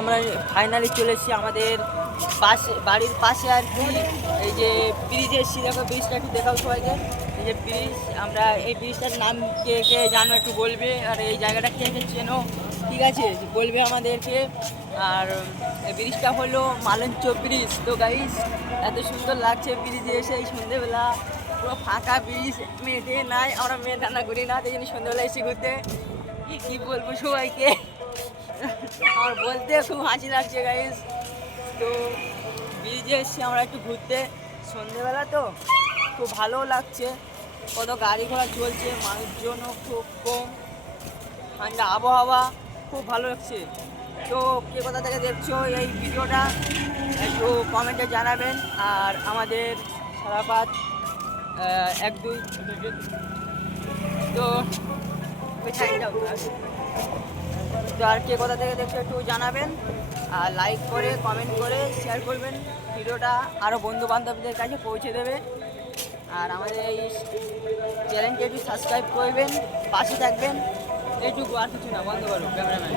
আমরা ফাইনালি চলেছি আমাদের পাশে, বাড়ির পাশে আর কি, এই যে ব্রিজ এসেছি। দেখো ব্রিজটা একটু দেখাও সবাইকে। এই যে ব্রিজ আমরা এই ব্রিজটার নাম কে কে জানো একটু বলবে? আর এই জায়গাটা কে কে চেনো? ঠিক আছে, বলবে আমাদেরকে। আর এই ব্রিজটা হলো মালঞ্চ ব্রিজ তো গাইস এত সুন্দর লাগছে ব্রিজে এসে এই সন্ধেবেলা। পুরো ফাঁকা ব্রিজ মেয়েতে নাই, আমরা মেয়ে রান্না করি না তাই জন্য সন্ধ্যেবেলা এসে ঘুরতে। কী বলব সবাইকে? আমার বলতে খুব হাসি লাগছে গাইস তো ব্রিজে এসেছি আমরা একটু ঘুরতে। সন্ধেবেলা তো খুব ভালোও লাগছে। কত গাড়ি ঘোড়া চলছে, মানুষজনও খুব কম। ঠান্ডা আবহাওয়া, খুব ভালো লাগছে। তো কে কোথা থেকে দেখছ এই ভিডিওটা, একটু কমেন্টে জানাবেন। আর আমাদের সারাপাত এক, দুই, তো কোথায় যাও তো আর কে কোথা থেকে দেখছে একটু জানাবেন। আর লাইক করে কমেন্ট করে শেয়ার করবেন। ভিডিওটা আরও বন্ধু বান্ধবদের কাছে পৌঁছে দেবে। আর আমাদের এই চ্যানেলটি একটু সাবস্ক্রাইব করবেন, পাশে থাকবেন। এইটুকু আর কিছু না, বন্ধ করো ক্যামেরাম্যান